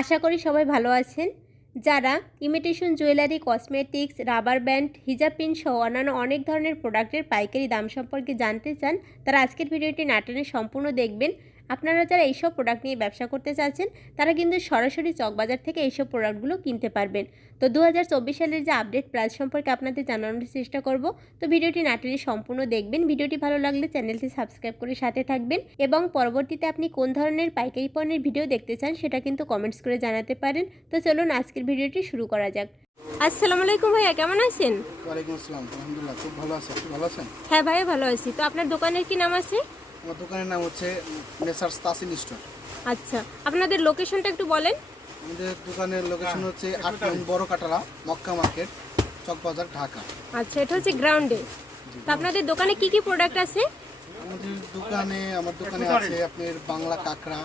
আশা করি সবাই ভালো আছেন। যারা imitation jewellery cosmetics rubber band হিজাব পিন সহ অন্যান্য অনেক ধরনের প্রোডাক্টের পাইকারি দাম সম্পর্কে জানতে চান, তারা আজকের ভিডিওটি নাটনে সম্পূর্ণ দেখবেন। আপনারা যারা এইসব প্রোডাক্ট নিয়ে ব্যবসা করতে চাচ্ছেন তারা কিন্তু সরাসরি চকবাজার থেকে এইসব প্রোডাক্টগুলো কিনতে পারবেন। তো দু হাজার চব্বিশ সালের যে আপডেট প্রাইস সম্পর্কে আপনাদের জানানোর চেষ্টা করব। তো ভিডিওটি নাটনে সম্পূর্ণ দেখবেন। ভিডিওটি ভালো লাগলে চ্যানেলটি সাবস্ক্রাইব করে সাথে থাকবেন এবং পরবর্তীতে আপনি কোন ধরনের পাইকারি পণ্যের ভিডিও দেখতে চান সেটা কিন্তু কমেন্টস করে জানাতে পারেন। তো চলুন আজকের ভিডিওটি শুরু করা যাক। আসসালামু আলাইকুম ভাইয়া কেমন আছেন? ওয়ালাইকুম আসসালাম। আলহামদুলিল্লাহ খুব ভালো আছে। ভালো আছেন? হ্যাঁ ভাইয়া ভালো আছি। তো আপনার দোকানের কি নাম আছে? আমার দোকানের নাম হচ্ছে মেসার্স তাসিন স্টোর। আচ্ছা আপনাদের লোকেশনটা একটু বলেন। আমাদের দোকানের লোকেশন হচ্ছে আট নং বড় কাটালা মক্কা মার্কেট চকবাজার ঢাকা। আচ্ছা এটা হচ্ছে গ্রাউন্ডে তো আপনাদের দোকানে কি কি প্রোডাক্ট আছে? আমাদের দোকানে আমার দোকানে আছে আপনার বাংলা কাঁকড়া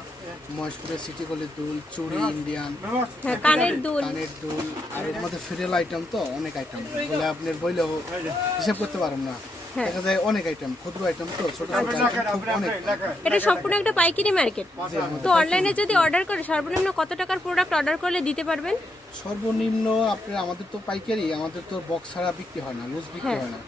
মহেশপুরের সিটি গলির দুল চুড়ি ইন্ডিয়ান। হ্যাঁ কানের দুল। কানের দুল আর এর মধ্যে ফেরিয়াল আইটেম তো অনেক আইটেম বলে আপনার বইলেও হিসাব করতে পারবেন না। দেখা যায় অনেক আইটেম ক্ষুদ্র আইটেম তো ছোট ছোট আইটেম এটা সম্পূর্ণ একটা পাইকারি মার্কেট তো অনলাইনে যদি অর্ডার করে সর্বনিম্ন কত টাকার প্রোডাক্ট অর্ডার করলে দিতে পারবেন? সর্বনিম্ন আপনার আমাদের তো পাইকারি আমাদের তো বক্স ছাড়া বিক্রি হয় না লুজ বিক্রি হ্যাঁ। হয় না।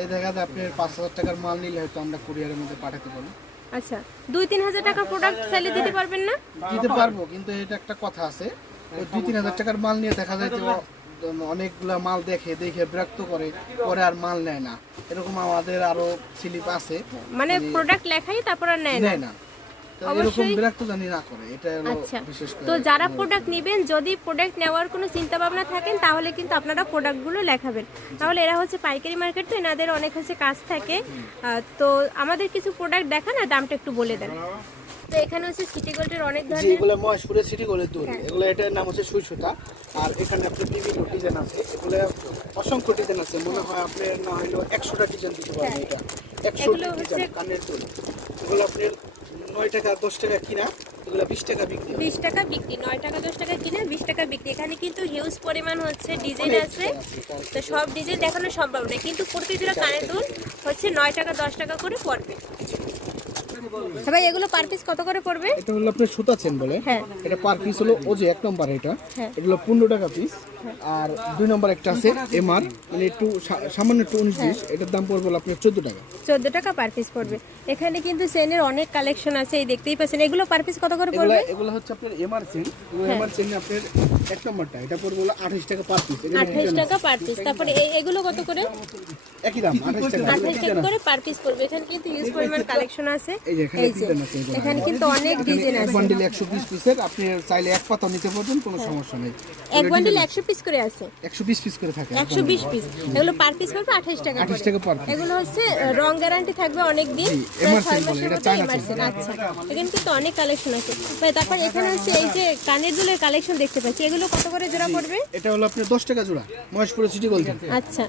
এই দেখা যায় আপনার পাঁচ হাজার টাকার মাল নিলে হয়তো আমরা কুরিয়ারের মধ্যে পাঠাতে পারব আচ্ছা দুই তিন হাজার টাকার প্রোডাক্ট চাইলে দিতে পারবেন না? দিতে পারব কিন্তু এটা একটা কথা আছে। ওই দুই তিন হাজার টাকার মাল নিয়ে দেখা যায় যে অনেকগুলা মাল দেখে দেখে বিরক্ত করে পরে আর মাল নেয় না। এরকম আমাদের আরও স্লিপ আছে। মানে প্রোডাক্ট লেখাই তারপর আর নেয় না? না। তো এরকম বিরক্ত জানি না করে এটা হলো আচ্ছা। তো যারা প্রোডাক্ট নেবেন যদি প্রোডাক্ট নেওয়ার কোনো চিন্তা ভাবনা থাকেন তাহলে কিন্তু আপনারা প্রোডাক্টগুলো লেখাবেন। তাহলে এরা হচ্ছে পাইকারি মার্কেট তো এনাদের অনেক হচ্ছে কাজ থাকে। তো আমাদের কিছু প্রোডাক্ট দেখান আর দামটা একটু বলে দেন। তো এখানে হচ্ছে সিটি গোল্ডের অনেক ধরনের এগুলো মহেশপুরের সিটি দুল হ্যাঁ। এগুলো এটার নাম হচ্ছে সুই সুতা আর এখানে আপনার বিভিন্ন ডিজাইন আছে। এগুলো অসংখ্য ডিজাইন আছে। মনে হয় আপনার না হলেও একশোটা ডিজাইন দিতে পারবেন এটা। হ্যাঁ। ডিজাইন হচ্ছে- কানের দুল এগুলো আপনার নয় টাকা দশ টাকা কিনা এগুলো বিশ টাকা বিক্রি বিশ টাকা বিক্রি নয় টাকা দশ টাকা কিনে বিশ টাকা বিক্রি। এখানে কিন্তু হিউজ পরিমাণ হচ্ছে ডিজাইন আছে। তো সব ডিজাইন দেখানো সম্ভব নয় কিন্তু প্রতি জোড়া কানের দুল হচ্ছে নয় টাকা দশ টাকা করে পড়বে। ভাই এগুলো পার পিস কত করে পড়বে? এটা হলো আপনার সুতা চেন বলে। হ্যাঁ। এটা পার পিস হলো ও যে এক নম্বর এটা। হ্যাঁ। এটা হলো পনেরো টাকা পিস আর দুই নম্বর একটা আছে এমআর মানে একটু সামান্য একটু উনিশ হ্যাঁ। বিশ এটার দাম পড়বে আপনার চোদ্দ টাকা। চোদ্দ টাকা পার পিস পড়বে। এখানে কিন্তু সেনের অনেক কালেকশন আছে এই দেখতেই পাচ্ছেন। এগুলো পার পিস কত করে পড়বে? এগুলো হচ্ছে আপনার এমআর চেন হ্যাঁ। এমআর চেন আপনার এক নম্বরটা এটা পড়বে হলো আঠাশ টাকা পার পিস আঠাইশ টাকা পার পিস তারপরে এই- এগুলো কত করে? একই দাম আঠাশ টাকা। আঠাইশ টাকা করে পার পিস পড়বে। এখানে কিন্তু হিউজ পরিমাণ কালেকশন আছে। এই যে এই যে। এখানে কিন্তু অনেক ডিজাইন আছে। বান্ডিল একশো পিস পিসের আপনি চাইলে এক পাতা নিতে পারবেন কোনো সমস্যা নেই। এক বান্ডিল একশো পিস করে আছে। পিস করে থাকে একশো বিশ পিস এগুলো পার পিস পড়বে আঠাইশ টাকা আঠাশ করে। টাকা পার এগুলো হচ্ছে রং গ্যারান্টি থাকবে অনেক দিন বলে, এটা চায়না আচ্ছা এখানে কিন্তু অনেক কালেকশন আছে। ভাই তারপর এখানে হচ্ছে এই যে কানের দুলের কালেকশন দেখতে পাচ্ছি। এগুলো কত করে জোড়া পড়বে? এটা হলো আপনার দশ টাকা জোড়া। সিটি আচ্ছা।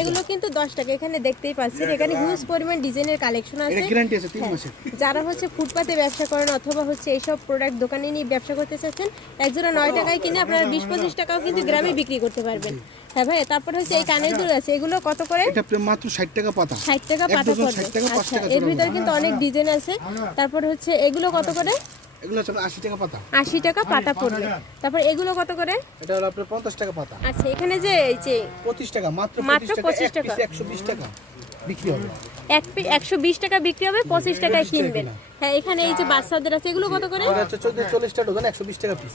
এগুলো কিন্তু দশ টাকা। এখানে দেখতেই পাচ্ছেন এখানে হিউজ পরিমাণ ডিজাইনের কালেকশন আছে। গ্যারান্টি হ্যাঁ। যারা হচ্ছে ফুটপাতে ব্যবসা করেন অথবা হচ্ছে এইসব প্রোডাক্ট দোকানে নিয়ে ব্যবসা করতে চাচ্ছেন একজোড়া নয় টাকায় কিনে আপনারা বিশ পঁচিশ টাকাও কিন্তু গ্রামে বিক্রি করতে পারবেন। হ্যাঁ ভাই তারপর হচ্ছে এই কানের দুল আছে এগুলো কত করে? এটা মাত্র ষাট টাকা পাতা। ষাট টাকা পাতা পড়বে। 60 টাকা, পাঁচ আচ্ছা এর ভিতরে কিন্তু অনেক ডিজাইন আছে। তারপর হচ্ছে এগুলো কত করে? এগুলো হচ্ছে টাকা পাতা। আশি টাকা পাতা পড়বে। তারপর এগুলো কত করে? এটা হলো আপনার পঞ্চাশ টাকা পাতা। আচ্ছা এখানে যে এই যে পঁচিশ টাকা মাত্র মাত্র পঁচিশ 25 টাকা টাকা। একশো বিশ টাকা। বিক্রি হবে। এক একশো বিশ টাকা বিক্রি হবে পঁচিশ টাকায় কিনবেন। হ্যাঁ এখানে এই যে বাচ্চাদের আছে এগুলো কত করে? চল্লিশটা একশো বিশ টাকা পিস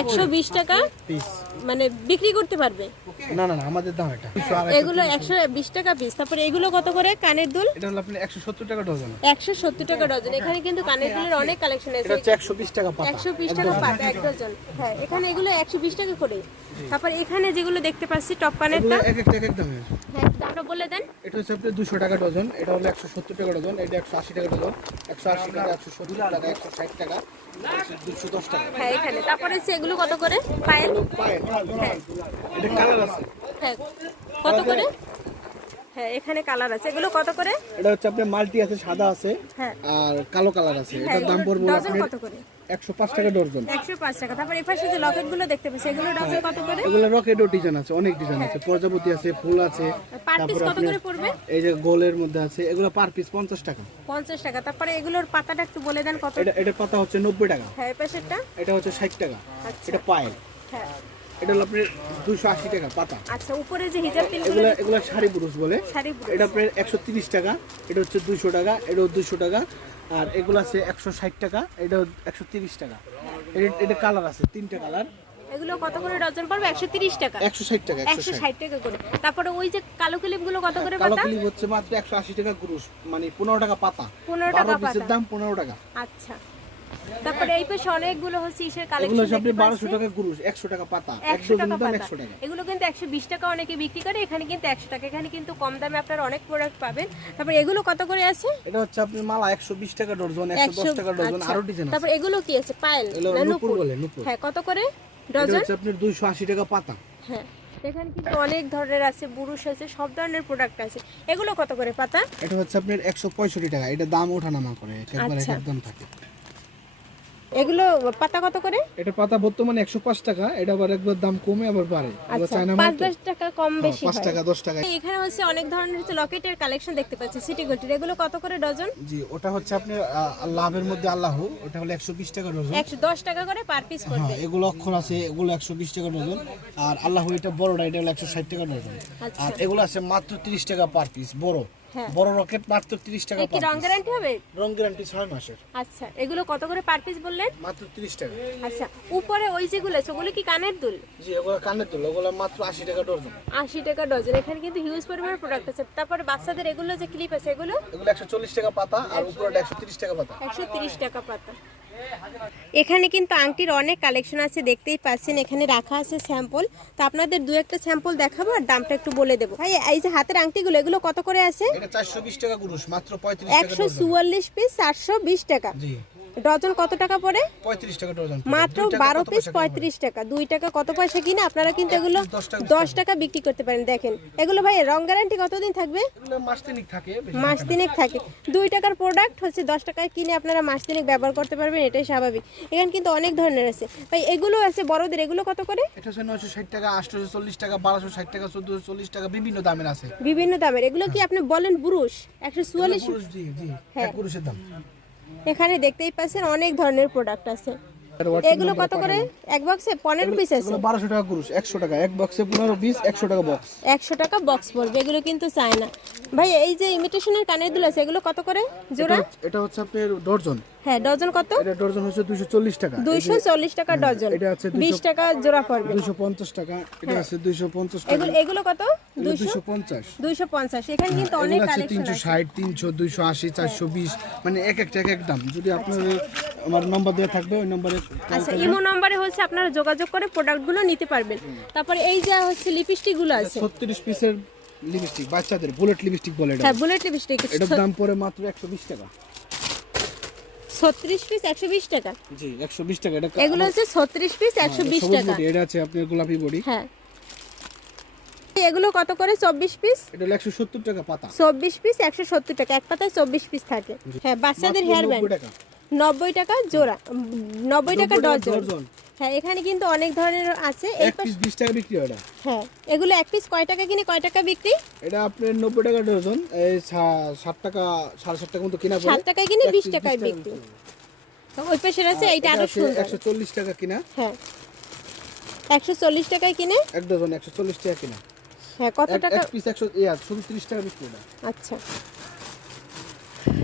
একশো বিশ টাকা পিস মানে বিক্রি করতে পারবে? না না আমাদের দাম এটা। এগুলো একশো বিশ টাকা পিস তারপরে এগুলো কত করে কানের দুল? এটা হলো আপনার একশো সত্তর টাকা ডজন। একশো সত্তর টাকা ডজন। এখানে কিন্তু কানের দুলের অনেক কালেকশন আছে। একশো বিশ টাকা একশো বিশ টাকা পাতা এক ডজন। হ্যাঁ এখানে এগুলো একশো বিশ টাকা করে। তারপর এখানে যেগুলো দেখতে পাচ্ছি টপ কানেরটা। এক এক দামের। হ্যাঁ দামটা বলে দেন। এটা হচ্ছে আপনার দুশো টাকা ডজন। এটা হলো একশো সত্তর টাকা ডজন এটা একশো আশি টাকা ডজন। একশো আশি টাকা একশো সত্তর টাকা একশো ষাট টাকা দুশো দশ টাকা। হ্যাঁ এখানে। তারপরে সেগুলো কত করে? পায়েল? পায়ের হ্যাঁ। এটা কালার আছে। হ্যাঁ। কত করে? হ্যাঁ এখানে কালার আছে। এগুলো কত করে? এটা হচ্ছে আপনার মাল্টি আছে সাদা আছে হ্যাঁ। আর কালো কালার আছে। হ্যাঁ এটার দাম পড়বে আপনার কত করে? টাকা ডর্জন একশো পাঁচ টাকা। তারপর এই পাশে যে লকেটগুলো দেখতে পাচ্ছি এগুলো কত করে? এগুলো রকেটও ডিজাইন আছে অনেক ডিজাইন আছে। প্রজাপতি আছে ফুল আছে। তারপর কত করে পড়বে? এই যে গোলের মধ্যে আছে এগুলো পার পিস টাকা। পঞ্চাশ টাকা। তারপরে এগুলোর পাতাটা একটু বলে দেন কত? এটা এটার পাতা হচ্ছে নব্বই টাকা। হ্যাঁ এই পাশেরটা এটা হচ্ছে ষাট টাকা। আচ্ছা। এটা হ্যাঁ। এটা হলো আপনার দুশো আশি টাকা পাতা। আচ্ছা উপরে যে হিজাব এগুলো এগুলো শাড়ি পুরুষ বলে। এটা আপনার একশো তিরিশ টাকা এটা হচ্ছে দুইশো টাকা এটাও দুইশো টাকা আর এগুলো আছে একশো ষাট টাকা এটাও একশো তিরিশ টাকা। এটা এটা কালার আছে তিনটা কালার। এগুলো কত করে ডজন পড়বে? একশো তিরিশ টাকা। একশো ষাট টাকা একশো একশো ষাট ষাট টাকা করে। তারপরে ওই যে কালো ক্লিপগুলো কত করে কালো পাতা? ক্লিপ হচ্ছে মাত্র একশো আশি টাকা গ্রুস মানে পনেরো টাকা পাতা। পনেরো বারো টাকা পাতা। দাম পনেরো টাকা। আচ্ছা। তারপরে এই পাশে অনেকগুলো হচ্ছে ইসের কালেকশন বারোশো পাচ্ছি। টাকা গ্রুস একশো টাকা পাতা এক একশো ডজন টাকা পাতা। এগুলো কিন্তু একশো বিশ টাকা অনেকে বিক্রি করে এখানে কিন্তু একশো টাকা। এখানে কিন্তু কম দামে আপনারা অনেক প্রোডাক্ট পাবেন। তারপর এগুলো কত করে আছে? এটা হচ্ছে আপনি মালা একশো বিশ টাকা ডজন একশো দশ একশো টাকা ডজন আচ্ছা। আরও ডিজাইন আছে। তারপর এগুলো কি আছে? পায়েল না নুপুর বলে নুপুর। হ্যাঁ কত করে? এটা হচ্ছে আপনার দুইশো আশি টাকা পাতা। হ্যাঁ এখানে কিন্তু অনেক ধরনের আছে বুরুশ আছে সব ধরনের প্রোডাক্ট আছে। এগুলো কত করে পাতা? এটা হচ্ছে আপনার একশো পঁয়ষট্টি টাকা। এটা দাম ওঠানামা করে একবার আচ্ছা। এক দাম থাকে। এগুলো পাতা কত করে? এটা পাতা বর্তমানে একশো পাঁচ টাকা এটা আবার একবার দাম কমে আবার বাড়ে। আচ্ছা চায়না পাঁচ মাল তো। দশ টাকা কম হ্যাঁ, বেশি হয়। টাকা দশ টাকা। এখানে হচ্ছে অনেক ধরনের হচ্ছে লকেটের কালেকশন দেখতে পাচ্ছি সিটি গোল্ডের। এগুলো কত করে ডজন? জি ওটা হচ্ছে আপনার আহ, লাভের মধ্যে আল্লাহ ওটা হলো একশো বিশ টাকা ডজন। একশো দশ টাকা করে পার পিস পড়বে। হ্যাঁ এগুলো অক্ষর আছে এগুলো একশো বিশ টাকা ডজন। আর আল্লাহ এটা বড়টা এটা হলো একশো ষাট টাকা ডজন। আচ্ছা। আর এগুলো আছে মাত্র তিরিশ টাকা পার পিস বড়। বড় রকেট মাত্র তিরিশ টাকা এই কি রং গ্যারান্টি হবে? রং গ্যারান্টি 6 মাসের। আচ্ছা এগুলো কত করে পার পিস বললেন? মাত্র তিরিশ টাকা। আচ্ছা উপরে ওই যেগুলো আছে ওগুলো কি কানের দুল? জি ওগুলো কানের দুল ওগুলো মাত্র আশি টাকা ডজন। আশি টাকা ডজন এখানে কিন্তু হিউজ পরিমাণের প্রোডাক্ট আছে। তারপরে বাচ্চাদের এগুলো যে ক্লিপ আছে এগুলো? এগুলো একশো চল্লিশ টাকা পাতা আর উপরে একশো তিরিশ টাকা পাতা। একশো তিরিশ টাকা পাতা। এখানে কিন্তু আংটির অনেক কালেকশন আছে দেখতেই পাচ্ছেন এখানে রাখা আছে স্যাম্পল। তো আপনাদের দু একটা স্যাম্পল দেখাবো আর দামটা একটু বলে দেবো। ভাই এই যে হাতের আংটিগুলো এগুলো কত করে আছে? একশো চুয়াল্লিশ পিস চারশো বিশ টাকা। ডজন কত টাকা পড়ে? পঁয়ত্রিশ টাকা ডজন মাত্র বারো পিস পঁয়ত্রিশ টাকা। দুই টাকা কত পয়সা কিনে আপনারা কিন্তু এগুলো দশ টাকা বিক্রি করতে পারেন। দেখেন এগুলো ভাই রং গ্যারান্টি কতদিন থাকবে? মাস তিনিক থাকে মাস তিনেক থাকে। দুই টাকার প্রোডাক্ট হচ্ছে দশ টাকায় কিনে আপনারা মাস তিনেক ব্যবহার করতে পারবেন এটাই স্বাভাবিক। এখানে কিন্তু অনেক ধরনের আছে। ভাই এগুলো আছে বড়দের এগুলো কত করে? এটা হচ্ছে নয়শো ষাট টাকা আটশোশো চল্লিশ টাকা বারোশো ষাট টাকা চোদ্দশো চল্লিশ টাকা বিভিন্ন দামের আছে। বিভিন্ন দামের। এগুলো কি আপনি বলেন বুরুষ একশো চুয়াল্লিশ? জি জি। হ্যাঁ। এক পুরুষের দাম। এখানে দেখতেই পাচ্ছেন অনেক ধরনের প্রোডাক্ট আছে। এগুলো কত করে? এক বক্সে পনেরো পিস আছে। বারোশো টাকা কুরুশ একশো টাকা। এক বক্সে পনেরো পিস একশো টাকা বক্স একশো টাকা বক্স পড়বে এগুলো কিন্তু চায় না ভাই এই যে ইমিটেশনের কানের দুল আছে এগুলো কত করে? জোড়া? এটা হচ্ছে আপনার ডর্জন হ্যাঁ ডজন কত? এটা ডর্জন হচ্ছে দুশো চল্লিশ টাকা। দুইশো চল্লিশ টাকা ডজন। এটা আছে বিশ টাকা জোড়া পড়বে। দুশো পঞ্চাশ টাকা এটা আছে দুইশো পঞ্চাশ টাকা। এগুলো এগুলো কত? দুইশো? দুইশো পঞ্চাশ। দুইশো পঞ্চাশ। এখানে কিন্তু অনেক কালেকশন আছে ষাট তিনশো দুইশো আশি চারশো বিশ মানে এক একটা এক এক দাম। যদি আপনার আমার নম্বর দেওয়া থাকবে ওই নম্বরে আচ্ছা ইমো নম্বরে হচ্ছে আপনারা যোগাযোগ করে প্রোডাক্টগুলো নিতে পারবেন। তারপরে এই যে হচ্ছে লিপস্টিকগুলো আছে। ছত্রিশ পিসের লিপস্টিক বাচ্চাদের বুলেট লিপস্টিক বলে এটা। হ্যাঁ বুলেট লিপস্টিক এটার দাম পড়ে মাত্র একশো বিশ টাকা। ছত্রিশ পিস একশো বিশ টাকা। জি একশো বিশ টাকা এটা এগুলো হচ্ছে ছত্রিশ পিস একশো বিশ সবুজ টাকা। এটা আছে আপনার গোলাপি বডি। হ্যাঁ। এগুলো কত করে? চব্বিশ পিস এটা হলো একশো সত্তর টাকা পাতা। চব্বিশ পিস একশো সত্তর টাকা। এক পাতায় চব্বিশ পিস থাকে। হ্যাঁ বাচ্চাদের হেয়ার ব্যান্ড টাকা। নব্বই টাকা জোড়া। নব্বই টাকা 90 টাকা ডজন। হ্যাঁ এখানে কিন্তু অনেক ধরনের আছে। এক পিস বিশ টাকা বিক্রি হয় হ্যাঁ এগুলো এক পিস কয় টাকা কিনে কয় টাকা বিক্রি? এটা আপনার নব্বই টাকা ডজন এই সা- ষাট টাকা সাড়ে ষাট টাকা মতো কিনা পড়ে। সাত টাকায় কিনে এক বিশ piece টাকায় 20 টাকা বিক্রি। ওই পাশের আছে এইটা আরও সুন্দর। একশো চল্লিশ টাকা কিনা। হ্যাঁ। একশো চল্লিশ টাকায় কিনে? এক ডজন একশো চল্লিশ টাকা কিনা। হ্যাঁ কত টাকা? এক পিস একশো ইয়া শুধু তিরিশ টাকা বিক্রি এটা। আচ্ছা।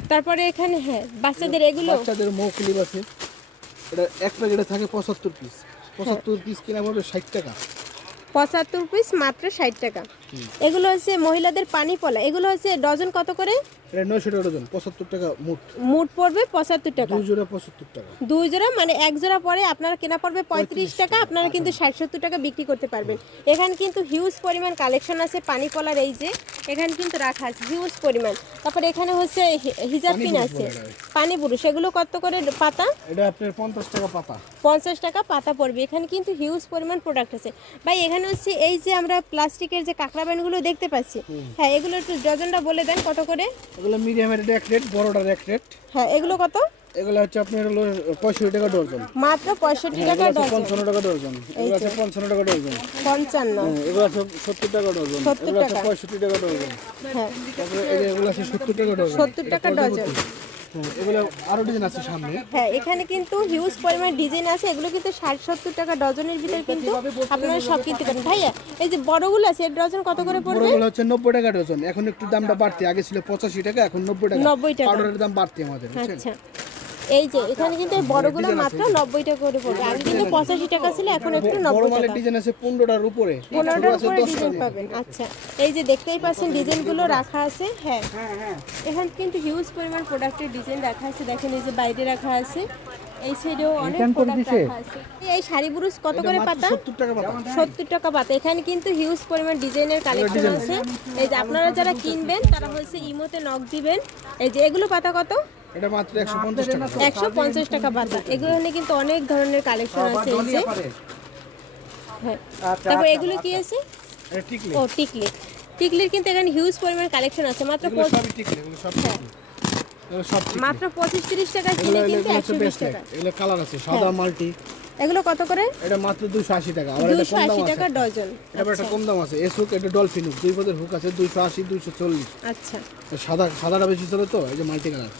তারপরে এখানে হ্যাঁ বাচ্চাদের এগুলো? বাচ্চাদের মৌ ক্লিপ আছে এটা এক প্যাকেটে থাকে পঁচাত্তর পিস পঁচাত্তর পিস কিনা পড়বে ষাট টাকা। পঁচাত্তর পিস মাত্র ষাট টাকা। এগুলো হচ্ছে মহিলাদের পানি পলা। এগুলো হচ্ছে ডজন কত করে? এটা নয়শো টাকা ডজন পঁচাত্তর টাকা মুট। মুট পড়বে পঁচাত্তর টাকা। দুই জোড়া পঁচাত্তর টাকা। দুই জোড়া মানে এক জোড়া পরে আপনার কেনা পড়বে পঁয়ত্রিশ টাকা আপনারা কিন্তু ষাট সত্তর টাকা বিক্রি করতে পারবেন। এখানে কিন্তু হিউজ পরিমাণ কালেকশন আছে পানি এই যে এখানে কিন্তু রাখা আছে হিউজ পরিমাণ। তারপরে এখানে হচ্ছে হি- হিজাব পিন আছে। পানি বুড়ো সেগুলো কত করে পাতা? এটা আপনার পঞ্চাশ টাকা পাতা। পঞ্চাশ টাকা পাতা পড়বে। এখানে কিন্তু হিউজ পরিমাণ প্রোডাক্ট আছে। ভাই এখানে হচ্ছে এই যে আমরা প্লাস্টিকের যে কাঁকড়া ব্যানগুলো দেখতে পাচ্ছি হ্যাঁ এগুলো একটু ডজনটা বলে দেন কত করে? এগুলো মিডিয়ামের এক রেট বড়টার এক রেট হ্যাঁ এগুলো কত? এগুলো হচ্ছে আপনার হলো পঁয়ষট্টি টাকা ডজন মাত্র পঁয়ষট্টি টাকা এগুলো ডজন পঞ্চান্ন টাকা ডজন এগুলো আছে পঞ্চান্ন টাকা ডজন পঞ্চান্ন। হ্যাঁ, এগুলো আছে সত্তর টাকা ডজন 70 এগুলো আছে টাকা। পঁয়ষট্টি টাকা ডজন হ্যাঁ। এগুলো আছে সত্তর টাকা ডজন সত্তর টাকা ডজন হ্যাঁ এগুলো আরও ডিজাইন আছে সামনে। হ্যাঁ এখানে কিন্তু হিউজ পরিমাণে ডিজাইন আছে। এগুলো কিন্তু ষাট সত্তর টাকা ডজনের ভিতরে কিন্তু আপনারা সব কিনতে পারেন ভাইয়া এই যে বড়গুলো আছে এর ডজন কত করে পড়বে? বড়গুলো হচ্ছে নব্বই টাকা ডজন। এখন একটু দামটা বাড়তি। আগে ছিল পঁচাশি টাকা এখন নব্বই টাকা। 90 টাকা। পাউডারের দাম বাড়তি আমাদের আচ্ছা। এই যে এখানে কিন্তু এই বড়গুলো মাত্র নব্বই টাকা করে পড়বে। আগে কিন্তু পঁচাশি টাকা ছিল এখন একটু বড় নব্বই মালের টাকা। ডিজাইন আছে পনেরোটার উপরে। পনেরোটার উপরে ডিজাইন পাবেন। আচ্ছা এই যে দেখতেই পাচ্ছেন ডিজাইনগুলো রাখা আছে হ্যাঁ। এখানে কিন্তু হিউজ পরিমাণ প্রোডাক্টের ডিজাইন রাখা আছে। দেখেন এই যে বাইরে রাখা আছে। এই সাইডেও অনেক প্রোডাক্ট রাখা আছে। এই শাড়ি বুরুজ কত করে পাতা? সত্তর টাকা পাতা। সত্তর টাকা পাতা। এখানে কিন্তু হিউজ পরিমাণ ডিজাইনের কালেকশন আছে। এই যে আপনারা যারা কিনবেন তারা হচ্ছে ইমোতে নক দিবেন। এই যে এগুলো পাতা কত? এটা মাত্র একশো পঞ্চাশ টাকা। একশো পঞ্চাশ টাকা পাতা এগুলো কিন্তু অনেক ধরনের কালেকশন আছে এই যে। হ্যাঁ। তারপর এগুলো কি আছে? এটা টিকলি। ও টিকলি। টিকলির কিন্তু এখানে হিউজ পরিমাণ কালেকশন আছে। মাত্র এগুলো টিকলি এগুলো সব টিকলি। এগুলো সব টিকলি। মাত্র পঁচিশ তিরিশ টাকা কিনে কিন্তু এগুলো একশো হচ্ছে বিশ বেস্ট টাকা। এগুলো কালার আছে সাদা মাল্টি। এগুলো কত করে? এটা মাত্র দুশো আশি টাকা আবার এটা কম দাম আশি আছে। টাকা ডজন। এটা কম দাম আছে। এস হুক এটা ডলফিন হুক দুই পদের হুক আছে দুইশো আশি দুইশো চল্লিশ। আচ্ছা। সাদা সাদাটা বেশি চলে তো এই যে মাল্টি কালার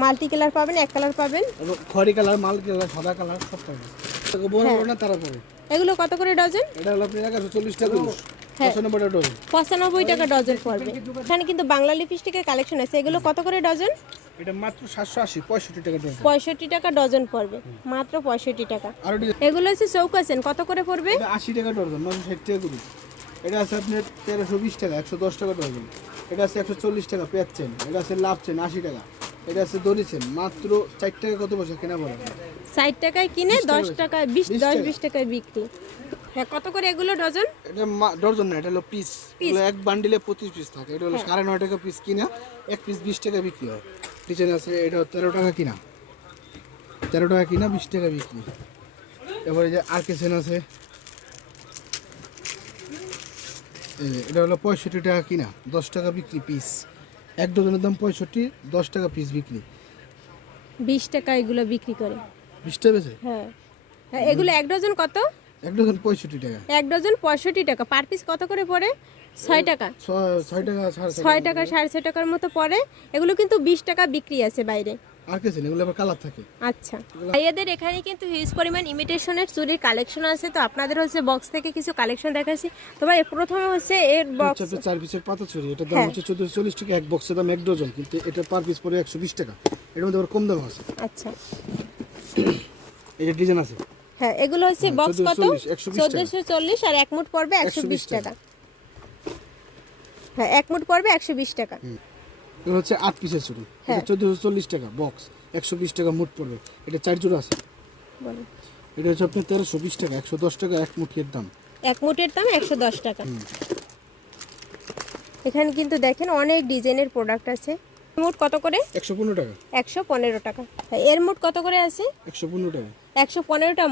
মাল্টি কালার পাবেন এক কালার পাবেন। খড়ি কালার মাল কালার সাদা কালার সব পাবে বড় বড় না তারা পাবে। এগুলো কত করে ডজন? এটা হলো আপনি এগারোশো চল্লিশ টাকা হ্যাঁ। পঁচানব্বই টাকা ডজন। পঁচানব্বই টাকা ডজন পড়বে। এখানে কিন্তু বাংলা লিপস্টিকের কালেকশন আছে। এগুলো কত করে ডজন? এটা মাত্র সাতশো আশি পঁয়ষট্টি টাকা ডজন। পঁয়ষট্টি টাকা ডজন পড়বে। মাত্র পঁয়ষট্টি টাকা। আরও এগুলো হচ্ছে চৌকাসেন কত করে পড়বে? এটা আশি টাকা ডজন নশো ষাট টাকা করে। এটা আছে আপনার তেরোশো বিশ টাকা একশো দশ টাকা ডজন। এটা আছে একশো চল্লিশ টাকা পেঁয়াজ চেন। এটা আছে লাভ চেন আশি টাকা। এটা আছে দড়ি চেন মাত্র চার টাকা কত পয়সা কেনা পড়ে ষাট টাকায় কিনে দশ টাকা বিশ বিশ দশ বিশ টাকায় বিক্রি। হ্যাঁ কত করে এগুলো ডজন? এটা ডজন না এটা হলো পিস এক বান্ডিলে পঁচিশ পিস থাকে। এটা হলো সাড়ে নয় টাকা পিস কিনা এক পিস বিশ টাকা বিক্রি হয়। কিচেন আছে এটা তেরো টাকা কিনা। তেরো টাকা কিনা বিশ টাকা বিক্রি। এবারে যে আর কিচেন আছে এটা হলো পঁয়ষট্টি টাকা কিনা দশ টাকা বিক্রি পিস এক ডজনের দাম পঁয়ষট্টি দশ টাকা পিস বিক্রি। বিশ টাকা এগুলো বিক্রি করে। বিশ টাকা বেছে হ্যাঁ। হ্যাঁ এগুলো এক ডজন কত? এক ডজন পঁয়ষট্টি টাকা। এক ডজন পঁয়ষট্টি টাকা। পার পিস কত করে পড়ে? ছয় টাকা। ছয় ছয় টাকা সাড়ে ছয় ছয় টাকা সাড়ে ছয় টাকার মতো পড়ে। এগুলো কিন্তু বিশ টাকা বিক্রি আছে বাইরে। আর কিচেন এগুলো আবার কালার থাকে। আচ্ছা। ভাইয়াদের এখানে কিন্তু হিউজ পরিমাণ ইমিটেশনের চুরির কালেকশন আছে তো আপনাদের হচ্ছে বক্স থেকে কিছু কালেকশন দেখাচ্ছি। তো ভাই প্রথমে হচ্ছে এর বক্স হচ্ছে চার পিসের পাতা ছড়ি এটার দাম হ্যাঁ। হচ্ছে চোদ্দশো চল্লিশ টাকা এক বক্সের দাম এক ডজন কিন্তু এটা পার পিস পড়ে একশো বিশ টাকা। এর মধ্যে আবার কম দাম আছে। আচ্ছা। এই যে ডিজাইন আছে। হ্যাঁ এগুলো হচ্ছে বক্স কত? 1440, 120 চল্লিশ আর এক মুঠ পড়বে একশো বিশ 120 টাকা। হ্যাঁ এক মুঠ পড়বে একশো বিশ টাকা। এটা হচ্ছে আট পিসের হ্যাঁ। এটা চোদ্দশো চল্লিশ টাকা বক্স একশো বিশ টাকা মুঠ পড়বে। এটা চার জোড়া আছে। এটা হচ্ছে আপনার তেরোশো বিশ টাকা একশো দশ টাকা এক মুঠের দাম। এক মুঠের দাম একশো দশ টাকা। এখানে কিন্তু দেখেন অনেক ডিজাইনের প্রোডাক্ট আছে। মুঠ কত করে? একশো পনেরো টাকা। একশো পনেরো টাকা। হ্যাঁ, এর মুঠ কত করে আছে? একশো পনেরো টাকা। একশো পনেরোটা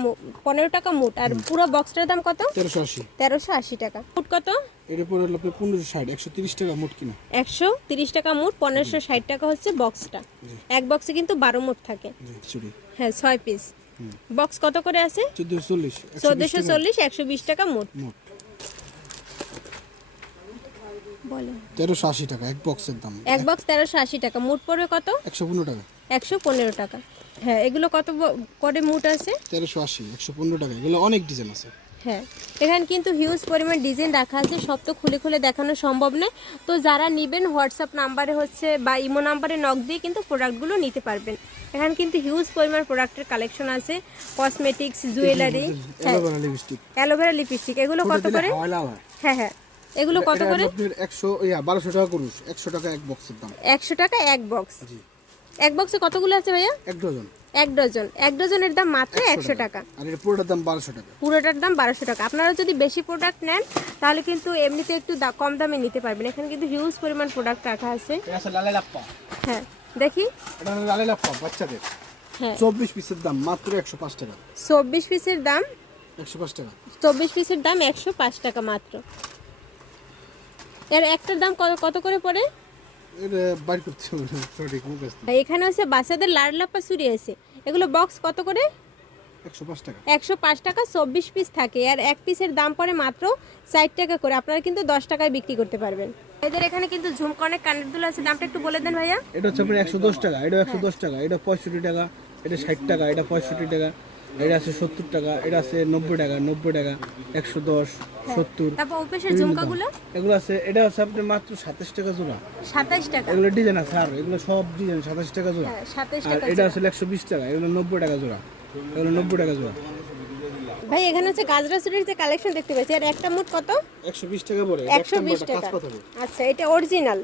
পনেরো টাকা মুঠ আর পুরো বক্সটার দাম কত? তেরোশো আশি। তেরোশো আশি টাকা। মুঠ কত? এটা পরে হলো আপনার পনেরোশো ষাট একশো তিরিশ টাকা মুঠ কিনা? একশো তিরিশ টাকা মুঠ পনেরোশো ষাট টাকা হচ্ছে বক্সটা। এক বক্সে কিন্তু বারো মুঠ থাকে। হ্যাঁ ছয় পিস। বক্স কত করে আছে? চোদ্দশো চল্লিশ চোদ্দোশো চল্লিশ একশো বিশ টাকা মুঠ বলো তেরোশো আশি টাকা এক বক্সের দাম। এক বক্স তেরোশো আশি টাকা। মুঠ পড়বে কত? একশো পনেরো টাকা। একশো পনেরো টাকা। হ্যাঁ এগুলো কত করে মুঠ আছে? তেরোশো আশি একশো পনেরো টাকা। এগুলো অনেক ডিজাইন আছে। হ্যাঁ এখানে কিন্তু হিউজ পরিমাণ ডিজাইন রাখা আছে সব তো খুলে খুলে দেখানো সম্ভব নয়। তো যারা নেবেন হোয়াটসঅ্যাপ নাম্বারে হচ্ছে বা ইমো নাম্বারে নক দিয়ে কিন্তু প্রোডাক্টগুলো নিতে পারবেন। এখানে কিন্তু হিউজ পরিমাণ প্রোডাক্টের কালেকশন আছে কসমেটিক্স জুয়েলারি অ্যালোভেরা লিপস্টিক এগুলো কত করে? হয়। হ্যাঁ এগুলো কত করে? একশো টাকা করুস একশো টাকা এক বক্সের দাম। একশো টাকা এক বক্স জি। এক বক্সে কতগুলো আছে ভাইয়া? এক ডজন। এক ডজন। এক ডজনের দাম মাত্র একশো টাকা। আর এটা পুরোটার দাম বারোশো টাকা। পুরোটার দাম বারোশো টাকা। আপনারা যদি বেশি প্রোডাক্ট নেন তাহলে কিন্তু এমনিতে একটু কম দামে নিতে পারবেন। এখানে কিন্তু হিউজ পরিমাণ প্রোডাক্ট রাখা আছে। হ্যাঁ দেখি। বাচ্চাদের। হ্যাঁ। চব্বিশ পিসের দাম মাত্র একশো পাঁচ টাকা। চব্বিশ পিসের দাম একশো পাঁচ টাকা। চব্বিশ পিসের দাম একশো পাঁচ টাকা মাত্র। এর একটার দাম কত কত করে পড়ে? এখানে হচ্ছে বাচ্চাদের লাল লাপ্পা চুরি আছে এগুলো বক্স কত করে? একশো পাঁচ টাকা। চব্বিশ পিস থাকে। আর এক পিসের দাম পড়ে মাত্র ষাট টাকা করে। আপনারা কিন্তু দশ টাকায় বিক্রি করতে পারবেন। এদের এখানে কিন্তু ঝুমকনের কানের দুল আছে। দামটা একটু বলে দেন ভাইয়া। এটা হচ্ছে আপনার একশো দশ টাকা এটা একশো দশ টাকা এটা পঁয়ষট্টি টাকা এটা ষাট টাকা এটা পঁয়ষট্টি টাকা। এটা আছে সত্তর টাকা এটা আছে নব্বই টাকা নব্বই টাকা একশো দশ সত্তর। ওপেশের ঝুমকাগুলো? এগুলো আছে এটা হচ্ছে আপনার মাত্র সাতাশ টাকা জোড়া। সাতাশ টাকা? এগুলো ডিজাইন আছে আর এগুলো সব ডিজাইন সাতাশ টাকা জোড়া। হ্যাঁ আর টাকা এটা আছে একশো বিশ টাকা এগুলো নব্বই টাকা জোড়া। এগুলো নব্বই টাকা জোড়া। ভাই এখানে হচ্ছে গাজরা চুরির যে কালেকশন দেখতে পাচ্ছি আর একটা মোট কত? একশো বিশ টাকা পরে একশো বিশ টাকা। আচ্ছা এটা অরিজিনাল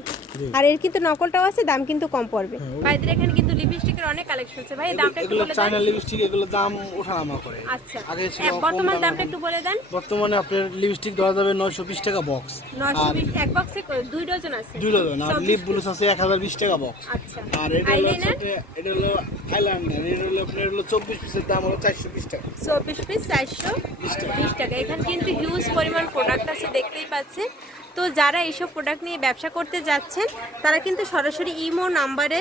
আর এর কিন্তু নকলটাও আছে দাম কিন্তু কম পড়বে। ভাইদের এখানে কিন্তু লিপস্টিকের অনেক কালেকশন আছে। ভাই দামটা একটু বলে দেন। চায়না লিপস্টিক এগুলো দাম ওঠানামা করে। আচ্ছা। আগে বর্তমান দামটা একটু বলে দেন। বর্তমানে আপনার লিপস্টিক দেওয়া যাবে নয়শো বিশ টাকা বক্স নশো বিশ এক বক্সে দুই ডজন আছে। দুই ডজন আর লিপ ব্লুস আছে এক হাজার বিশ টাকা বক্স আচ্ছা। আর এটা হলো হচ্ছে এটা- হলো আইল্যান্ডার এটা হলো আপনার হলো চব্বিশ পিসের দাম হলো চারশো বিশ টাকা। চব্বিশ পিস চারশো বিশ টাকা। এখানে কিন্তু হিউজ পরিমাণ প্রোডাক্ট আছে, দেখতেই পাচ্ছেন। তো যারা এইসব প্রোডাক্ট নিয়ে ব্যবসা করতে যাচ্ছেন, তারা কিন্তু সরাসরি ইমো নাম্বারে